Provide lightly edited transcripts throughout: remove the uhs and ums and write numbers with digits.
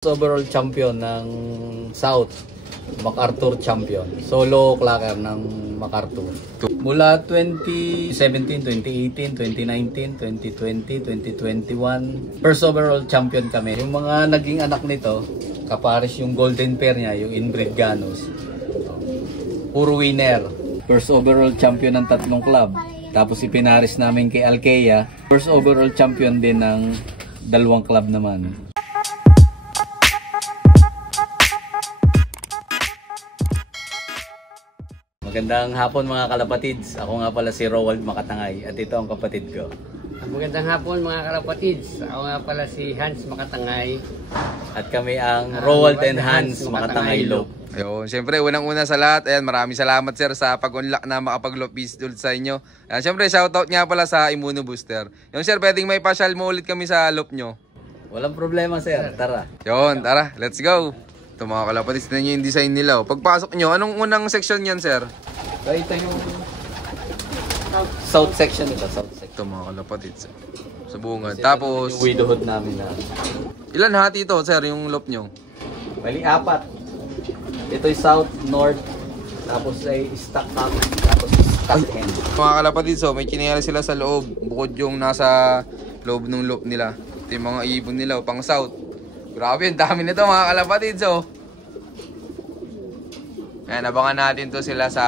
Overall champion ng South, MacArthur champion. Solo clacker ng MacArthur. Mula 2017, 2018, 2019, 2020, 2021, first overall champion kami. Yung mga naging anak nito, kapares yung golden pair niya, yung inbred Ganus. Puro winner. First overall champion ng 3 club. Tapos ipinaris namin kay Alkea. First overall champion din ng 2 club naman. Magandang hapon mga kalapatids. Ako nga pala si Roald Makatangay at ito ang kapatid ko. Magandang hapon mga kalapatids. Ako nga pala si Hans Makatangay. At kami ang Roald and Hans Makatangay Loop. Ayun, siyempre unang-una sa lahat, ayan, maraming salamat sir sa pag-unlock na makapag-loop visit ulit sa inyo. Ayan, siyempre shoutout nga pala sa Immuno Booster. Yung sir, pwedeng may pasyal mo ulit kami sa loop nyo. Walang problema sir, tara. Yun, tara, let's go. Ito mga kalapatids, tignan nyo yung design nila. Pagpasok nyo, anong unang section yan sir? So ito yung South section ito, South section. Ito mga kalapatids, sa bungad. Kasi Tapos, yung widowhood namin na. ilan hati ito sir, yung loop nyo? Bali, 4. Ito yung South, North, tapos ay stock top, tapos stock end. Mga kalapatids, may chinelas sila sa loob. Bukod yung nasa loob ng loop nila. Ito yung mga ibon nila, pang South. Grabe, ang dami nito mga kalapatids. Ayan, abangan natin to sila sa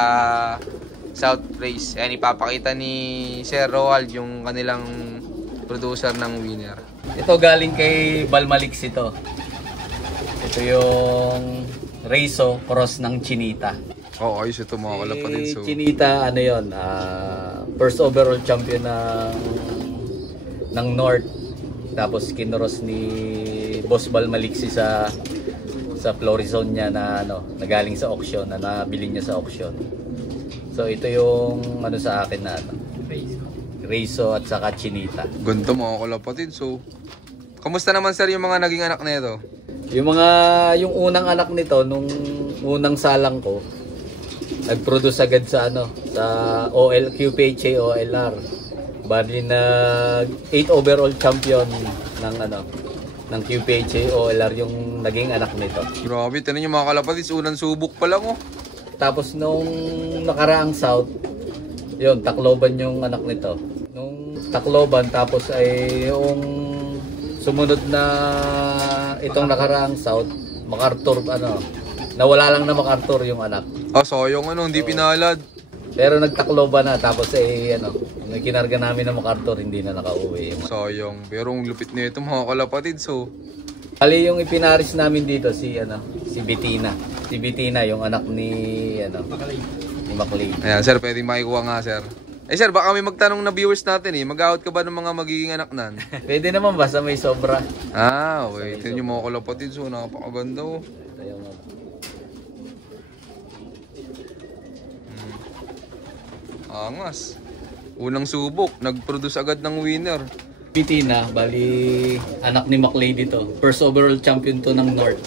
South Race. Ayan, ipapakita ni Sir Roald yung kanilang producer ng winner. Ito galing kay Balmalix ito. Ito yung Reiso cross ng Chinita. Oo, ayos ito mga kalapatids. Si Chinita, ano yun, first overall champion ng North. Tapos kinuros ni Boss Balmalixi sa Florizon niya na nagaling sa auction, na nabili niya sa auction. So ito yung sa akin na Reiso at saka Chinita. Ganito mga kalapatids. Kamusta naman sir yung mga naging anak na ito? Yung unang anak nito nung unang salang ko, nag-produce agad sa sa QPHA OLR. Bali na 8 overall champion ng QPHA OLR yung naging anak nito. Grabe, tinan niyo mga kalapatids, unang subok pa lang Tapos nung nakaraang South, yun, Tacloban yung anak nito. Nung Tacloban, tapos ay yung sumunod na itong nakaraang South, MacArthur, nawala lang na MacArthur yung anak. Sayang hindi pinalad. Pero nagtakloban na, tapos kinarga namin ng MacArthur, hindi na nakauwi. Sayang, pero ang lupit nito mga kalapatids. Bali yung ipinaris namin dito si Bettina. Si Bettina yung anak ni Maclay. Ayan sir, pwedeng makikuha nga sir. Sir, baka may magtanong na viewers natin mag-out ka ba ng mga magiging anak nan? Pwede naman basta may sobra. Okay. Ito yung mga kalapatids. Napakaganda Angas. Unang subok, nag-produce agad ng winner. Bettina, bali anak ni Maclay dito. First overall champion to ng North.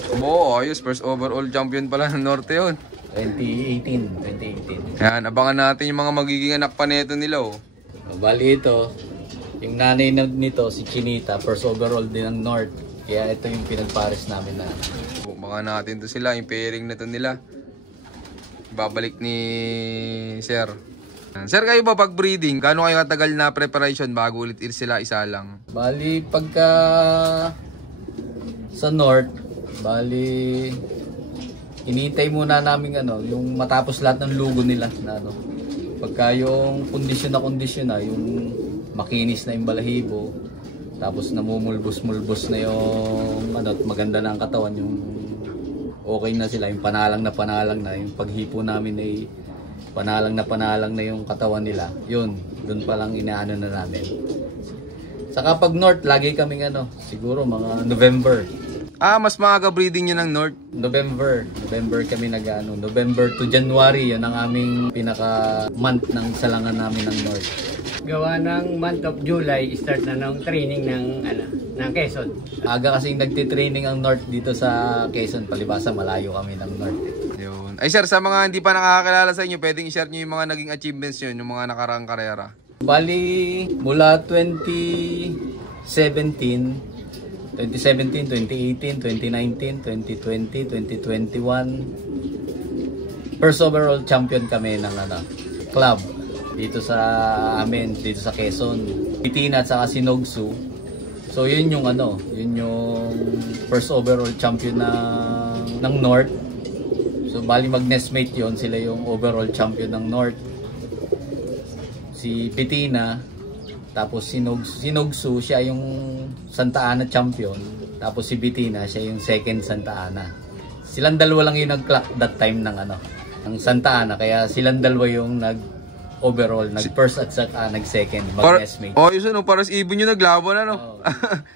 Ayos. First overall champion pala ng Norte yun. 2018. Yan, abangan natin yung mga magiging anak pa nito nila. Bali ito, yung nanay nito, si Chinita, first overall din ng North. Kaya ito yung pinagpares namin na. Baka natin to sila, yung pairing na to nila. Babalik ni Sir. Sir, kayo ba pag breeding, gaano kayo katagal na preparation bago ulit sila isa lang? Bali, pagka sa North, bali inintay muna namin yung matapos lahat ng lugo nila na pagka yung kondisyon na yung makinis na yung balahibo, tapos namumulbos-mulbos na yung maganda na ang katawan, yung okay na sila, yung panalang na yung paghipo namin ay panalang na yung katawan nila, yun, dun pa lang inaano na namin. Saka pag North, lagi kaming siguro mga November. Mas maaga breeding nyo ng North? November kami November to January, yun ang aming pinaka month ng salangan namin ng North. Gawa ng month of July, start na ng training ng Quezon. Aga kasing nagtitraining ang North dito sa Quezon, palibasa malayo kami ng North. Yun. Sir, sa mga hindi pa nakakakilala sa inyo, pwedeng i-share nyo yung mga naging achievements nyo, yung mga nakaraang karera. Bali, mula 2017 2017, 2018, 2019, 2020, 2021. First overall champion kami ng club dito sa amin, dito sa Quezon. Pitina at saka Sinogsu. So yun yung yun yung first overall champion ng North. So bali mag-nestmate yun, sila yung overall champion ng North. Si Pitina, tapos Sinogsu, siya yung Santa Ana champion. Tapos si Pitina, siya yung second Santa Ana. Silang dalawa lang yung nag-clock that time ng ng Santa Ana. Kaya silang dalawa yung nag-overall, nag-first at saka nag-second, mag-nestmate. Yun, paras ibon yung naglaban, ano?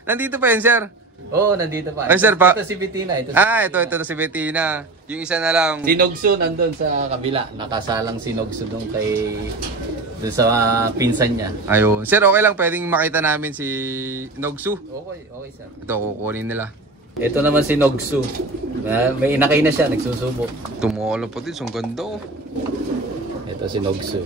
Nandito pa yun, sir? Oo, nandito pa. Ay, sir, ito si Pitina. Ito na si Pitina. Yung isa na lang. Sinogsu nandun sa kabila. Nakasalang Sinogsu doon doon sa pinsan niya. Ayun. Sir, okay lang. Pwedeng makita namin si Nogsu. Okay, sir. Ito, kukunin nila. Ito naman si Nogsu. May inakay na siya, nagsusubo. Tumolo po din. Ang ganda, oh. Ito si Nogsu.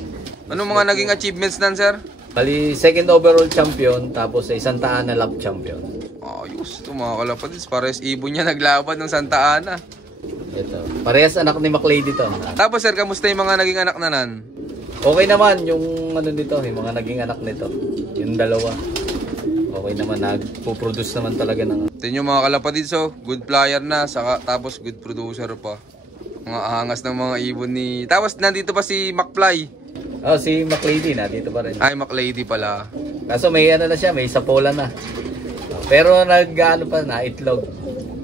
Anong mga naging achievements nan, sir? Bali, second overall champion, tapos ay Santa Ana lap champion. Ayos. Ito mga kalapatids. Parehas ibon niya naglaban ng Santa Ana. Ito. Parehas anak ni McLady dito. Tapos, sir, kamusta yung mga naging anak na nan? Okay naman yung nito, yung mga naging anak nito. Yung dalawa. Okay naman, nagpo-produce naman talaga ng... Ito yung mga kalapatids, oh. Good flyer na, tapos good producer pa. Mga angas ng mga ibon ni... Tapos nandito pa si McFly. Oh, si McLady na, dito pa rin. Ay, McLady pala. Kaso may na siya, may sapola na. Pero pa na, itlog.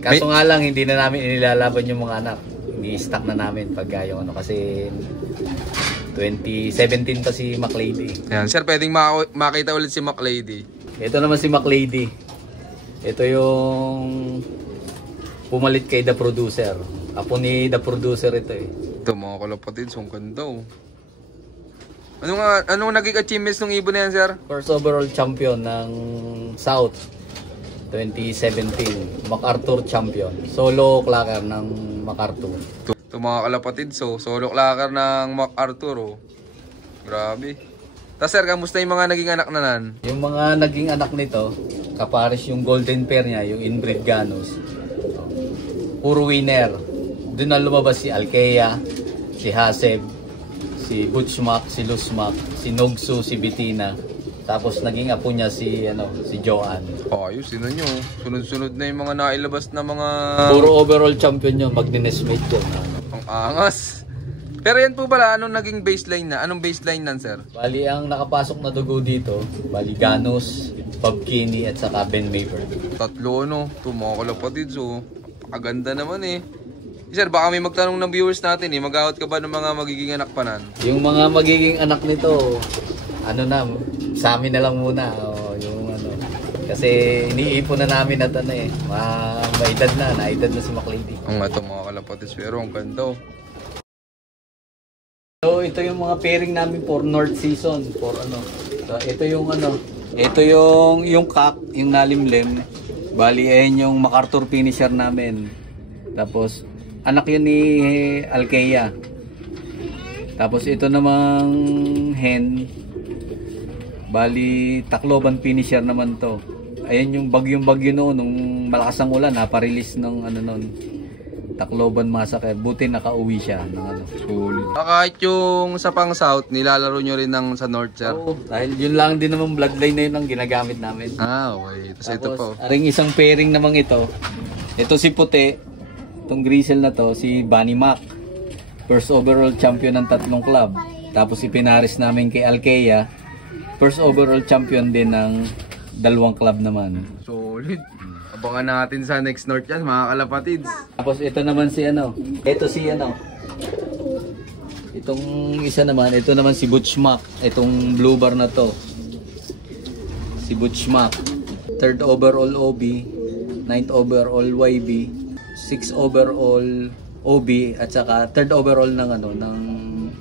Kaso nga lang, hindi na namin inilalaban yung mga anak. Hindi-stock na namin pagka yung kasi... 2017 pa si McLady. Yan, sir, pwedeng makita ulit si McLady. Ito naman si McLady. Ito yung pumalit kay The Producer. Apo ni The Producer ito eh. Ito mga kalapatids, ang ganda, oh. Anong naging achievements ng ibon na yan, sir? First overall champion ng South 2017. MacArthur champion. Solo clacker ng MacArthur. Ito mga kalapatids, so solo clacker ng MacArthur, oh. Grabe. Tapos, sir, kamusta yung mga naging anak na nan? Yung mga naging anak nito, kapares yung golden pair niya, yung inbreed Ganus. Puro winner. Doon na lumabas si Alkea, si Haseb, si Butchmak, si Lusmak, si Nogsu, si Pitina. Tapos naging apo niya si Joan. Ayos, yun nyo. Sunod-sunod na yung mga nailabas na mga... Puro overall champion yun, mag-nestmate yun. Ang angas. Pero yan po pala, anong naging baseline na? Anong baseline nan, sir? Bali, ang nakapasok na dugo dito, bali Ganus, Bob Kinney, at saka Ben Maver. Tatlo, no? Ito mga kalapatids, so aganda naman eh. Sir, baka may magtanong ng viewers natin eh. Mag-out ka ba ng mga magiging anak pa nan? Yung mga magiging anak nito, sa amin na lang muna. Kasi iniipon na namin at maedad naedad na si McLady. Ang ito mga kalapatids, pero ang ganda. So ito yung mga pairing namin for North season, for So ito yung ito yung cock, yung nalimlim. Bali ayun yung MacArthur finisher namin. Tapos anak yun ni Alkea. Tapos ito namang hen. Bali Tacloban finisher naman to. Ayan yung bagyo noon nung malakas ang ulan, naparelease ng noon. Tacloban Massacre. Buti nakauwi siya ng Solid. Kahit yung sa pang South, nilalaro nyo rin ng sa North, sir? Oo, dahil yun lang din naman bloodline na yun ang ginagamit namin. Okay. Tapos ito po. Aring isang pairing namang ito. Ito si Puti. Itong Grizzle na to, si Bunny Mac. First overall champion ng 3 club. Tapos ipinaris namin kay Alkea. First overall champion din ng 2 club naman. Solid. Abangan natin sa next North yan, mga kalapatids. Tapos ito naman si ito si itong isa naman, ito naman si Butchmak. Itong blue bar na to. Si Butchmak. 3rd overall OB, 9th overall YB, 6th overall OB, at saka 3rd overall ng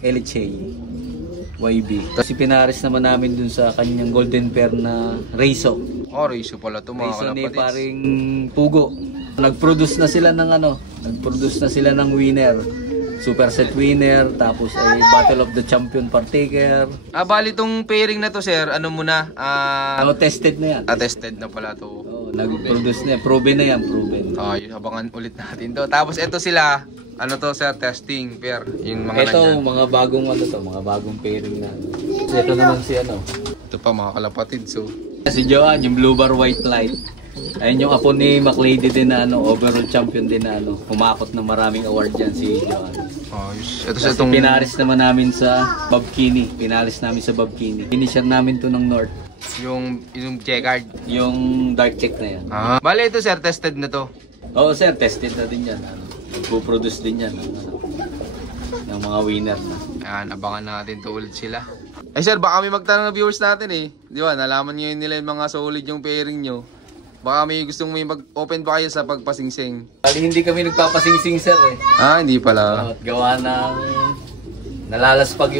LHA YB. Tapos pinares naman namin dun sa kanyang golden pair na Reiso. Oh, Reiso pala ito mga kalapatids. Reiso ni paring Pugo. Nag-produce na sila ng winner. Super set winner, tapos ay Battle of the Champion partaker. Bali itong pairing na to, sir, ano muna? Tested na yan. Tested na pala to. Oo, Nag-produce na yan. Proven na yan, proven. Yun, abangan ulit natin to. Tapos ito sila, ano to sir, testing pair. Yung mga Ito, nandyan. mga bagong mga bagong pairing na. Ito naman si Ito pa mga kalapatid, so. Si Joanne, yung blue bar white light. Ayun yung apo ni McLady din na overall champion din na humakot ng maraming award dyan si Joanne. Ito sa Kasi itong... pinaris naman namin sa Babkini. Pinaris namin sa Babkini. Finisher namin to ng North. Yung checkered. Yung dark check na yan. Bale ito sir, tested na to. Oo sir, tested na din yan. Nagpo-produce din yan ng mga winner na. Ayan, abangan natin to ulit sila. Eh sir, baka may magtanong na viewers natin eh. Di ba, nalaman nyo yun nila yung mga solid yung pairing nyo. Baka may gustong may mag-open ba kayo sa pagpasingsing? Bali hindi kami nagpapasingsing sir eh. Hindi pala. At gawa ng nalalaspag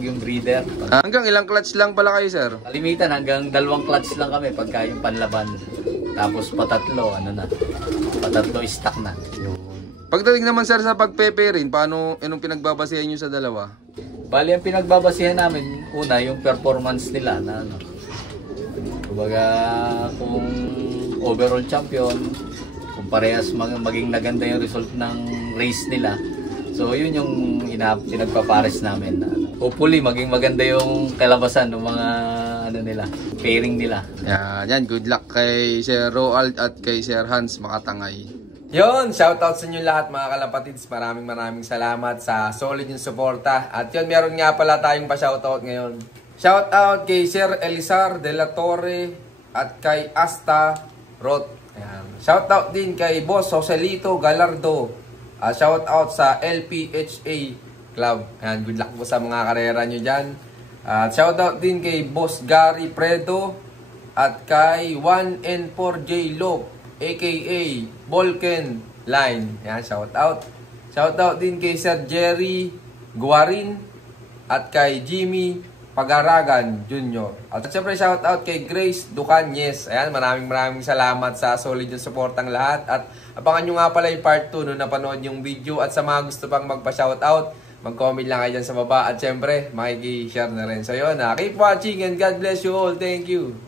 yung breeder. Hanggang ilang clutch lang pala kayo sir? Kalimitan hanggang 2 clutch lang kami pagka yung panlaban. Tapos patatlo, patatlo stock na. Pagdating naman sir sa pagpe-pairing, paano, anong pinagbabasehan nyo sa dalawa? Bali ang pinagbabasihan namin, una yung performance nila na kumbaga kung overall champion, kung parehas maging naganda yung result ng race nila. So yun yung pinagpapares namin. Hopefully maging maganda yung kalabasan ng mga nila, pairing nila. Yan, good luck kay Sir Roald at kay Sir Hans Makatangay. Yon, shoutout sa inyo lahat mga kalapatids. Maraming salamat sa solid yung suporta. At yun, meron nga pala tayong pa-shoutout ngayon. Shoutout kay Sir Elizar de la Torre at kay Asta Roth. Ayan. Shoutout din kay Boss Joselito Galardo. Shoutout sa LPHA Club. Ayan, good luck po sa mga karera nyo dyan. At shoutout din kay Boss Gary Predo at kay 1N4J Lope aka Volken Line. Yan, shoutout. Shoutout din kay Sir Jerry Guarin at kay Jimmy Pagaragan Jr. At syempre shoutout kay Grace Ducanyes. Ayan, maraming salamat sa solid yung supportang lahat. At abangan nyo nga pala yung part 2 nung napanood yung video. At sa mga gusto pang magpa-shoutout, mag-comment lang kayo dyan sa baba. At syempre, makiki-share na rin. So yun, keep watching and God bless you all. Thank you.